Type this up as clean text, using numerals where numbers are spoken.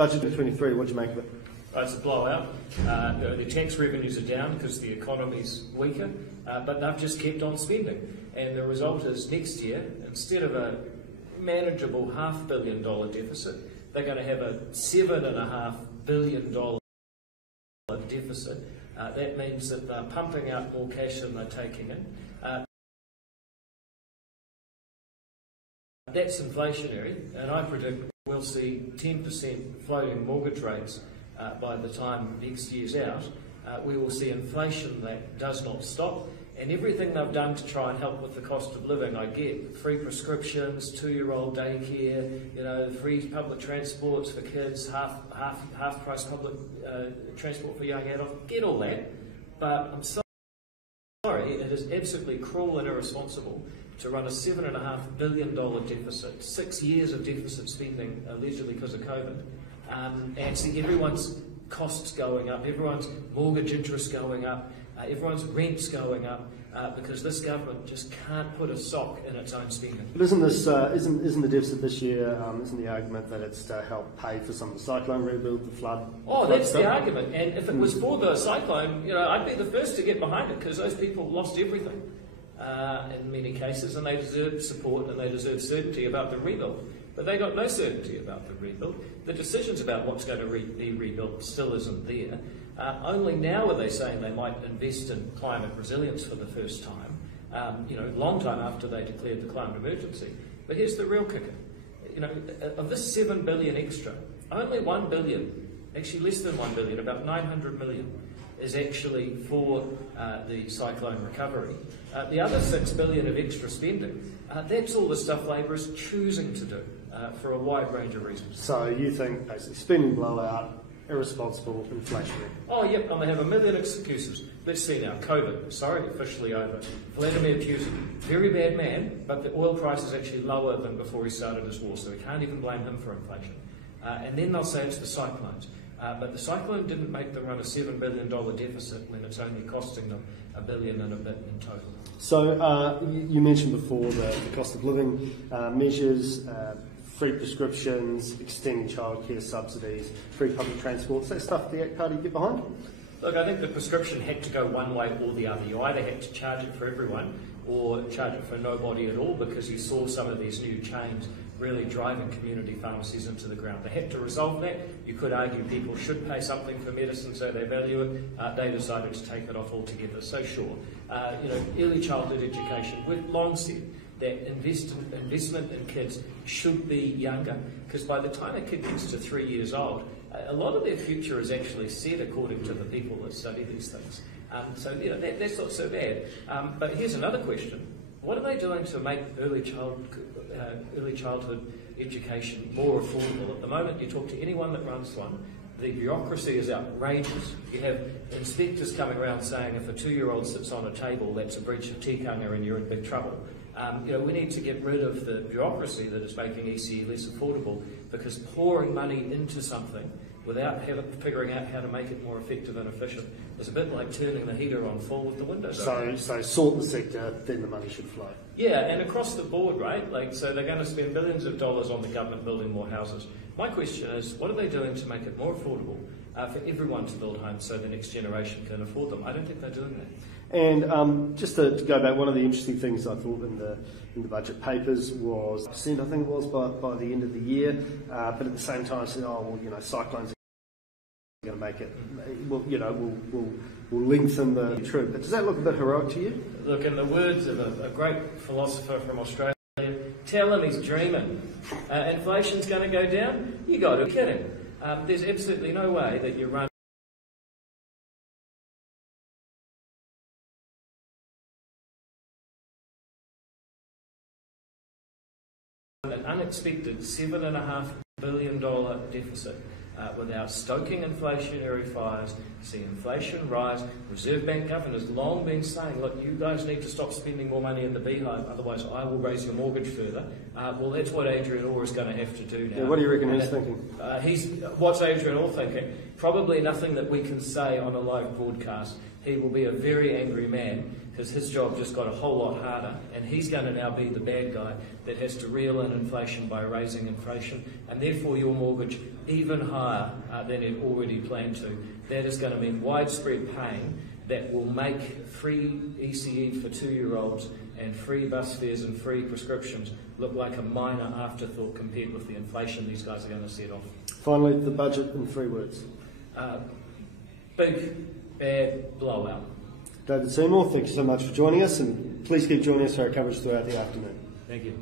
Budget for 23, what do you make of it? It's a blowout. The tax revenues are down because the economy's weaker, but they've just kept on spending. And the result is next year, instead of a manageable $500 million deficit, they're going to have a $7.5 billion deficit. That means that they're pumping out more cash than they're taking in. That's inflationary, and I predict we'll see 10% floating mortgage rates by the time next year's out. We will see inflation that does not stop, and everything they've done to try and help with the cost of living, I get free prescriptions, 2-year-old daycare, free public transports for kids, half price public transport for young adults, get all that, but I'm sorry, it is absolutely cruel and irresponsible to run a $7.5 billion deficit, 6 years of deficit spending, allegedly because of COVID, and see everyone's costs going up, everyone's mortgage interest going up, everyone's rents going up, because this government just can't put a sock in its own spending. But isn't the deficit this year, isn't the argument that it's to help pay for some of the cyclone rebuild, the flood? Oh, that's the argument, and if it was for the cyclone, I'd be the first to get behind it, because those people lost everything. In many cases, and they deserve support and they deserve certainty about the rebuild. But they got no certainty about the rebuild. The decisions about what's going to be rebuilt still isn't there. Only now are they saying they might invest in climate resilience for the first time, long time after they declared the climate emergency. But here's the real kicker. Of this $7 billion extra, only $1 billion, actually less than $1 billion, about $900 million, is actually for the cyclone recovery. The other $6 billion of extra spending, that's all the stuff Labor is choosing to do for a wide range of reasons. So you think basically spending blowout, irresponsible, inflationary? Oh, yep, and they have a million excuses. Let's see now, COVID, sorry, officially over. Vladimir Putin, very bad man, but the oil price is actually lower than before he started his war, so we can't even blame him for inflation. And then they'll say it's the cyclones. But the cyclone didn't make them run a $7 billion deficit when it's only costing them $1 billion and a bit in total. So you mentioned before the cost of living measures, free prescriptions, extending childcare subsidies, free public transport. Is that stuff the ACT Party get behind? Look, I think the prescription had to go one way or the other. You either had to charge it for everyone or charge it for nobody at all, because you saw some of these new chains really driving community pharmacies into the ground. They had to resolve that. You could argue people should pay something for medicine, so they value it. They decided to take it off altogether. So sure, early childhood education, we've long said that investment in kids should be younger, because by the time a kid gets to 3 years old, a lot of their future is actually set according to the people that study these things. That's not so bad. But here's another question. What are they doing to make early childhood education more affordable? At the moment, you talk to anyone that runs one, the bureaucracy is outrageous. You have inspectors coming around saying if a 2-year-old sits on a table, that's a breach of tikanga and you're in big trouble. We need to get rid of the bureaucracy that is making ECE less affordable, because pouring money into something without figuring out how to make it more effective and efficient is a bit like turning the heater on full with the windows open. So sort the sector, then the money should flow. Yeah, and across the board, right? So they're going to spend billions of dollars on the government building more houses. My question is, what are they doing to make it more affordable for everyone to build homes so the next generation can afford them? I don't think they're doing that. And just to go back, one of the interesting things I thought in the budget papers was, I think it was by the end of the year, but at the same time said, cyclones are going to make it, will lengthen the trip. But does that look a bit heroic to you? Look, in the words of a great philosopher from Australia, tell him he's dreaming. Inflation's going to go down? You got to be kidding. There's absolutely no way that you run an unexpected $7.5 billion deficit without stoking inflationary fires, see inflation rise. Reserve Bank governors long been saying, look, you guys need to stop spending more money in the beehive, otherwise I will raise your mortgage further. Well, that's what Adrian Orr is going to have to do now. Yeah, what do you reckon he's thinking? What's Adrian Orr thinking? probably nothing that we can say on a live broadcast. He will be a very angry man because his job just got a whole lot harder, and he's going to now be the bad guy that has to reel in inflation by raising inflation, and therefore your mortgage even higher than it already planned to. That is going to mean widespread pain that will make free ECE for 2-year-olds and free bus fares and free prescriptions look like a minor afterthought compared with the inflation these guys are going to set off. Finally, the budget in 3 words. Big, bad blowout. David Seymour, thank you so much for joining us, and please keep joining us for our coverage throughout the afternoon. Thank you.